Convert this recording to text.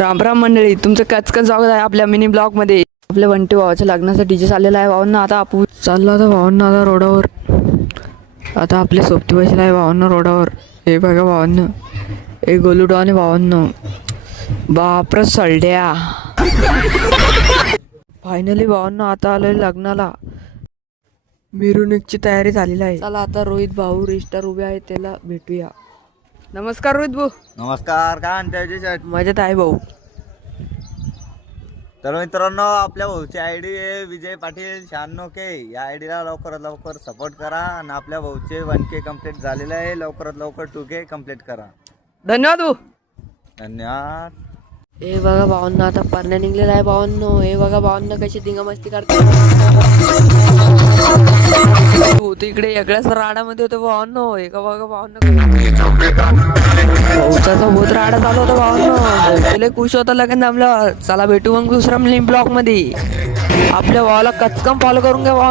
राम राम मंडळी, तुमचं कचकन स्वागत आहे आपल्या मिनी ब्लॉग मध्ये. आपल्या वंटी भावाच्या लग्नाचा डीजे चाललेला आहे भावांना. आता आपण चाललो आता भावांना आता रोडावर. आता आपले सोबती बसला आहे भावांना रोडावर. हे बघा भावांना, हे गोलूडो आणि भावांना बापर सळड्या. फायनली भावांना आता आलोय लग्नाला. मिरवणुकीची तयारी झालेली आहे. चला आता रोहित भाऊ रिस्टार उभे आहेत, त्याला भेटूया. नमस्कार रोहित भाऊ. नमस्कार. काय म्हणते? मजेत आहे भाऊ. तर मित्रांनो, आपल्या भाऊची आयडी आहे विजय पाटील 96K. या आयडीला लवकरात लवकर सपोर्ट करा आणि आपल्या भाऊचे 1K कम्प्लीट झालेले आहे. लवकरात लवकर 2K कम्प्लीट करा. धन्यवाद भाऊ. धन्यवाद. हे बघा भावांना आता परण्या निघलेला आहे भावांनो. हे बघा भावांना कशी धिंगामस्ती करतात. होते इकडे वेगळ्याच राडामध्ये होतं भावांनो. एका बघा भावांना भाऊचा बहुत राडा चालू होता भावांनो. लय खुश होता लगेच जमलं. चला भेटू मग दुसऱ्या ब्लॉग मध्ये. आपल्या भावाला कचकन फॉलो करून घ्या भावांनो.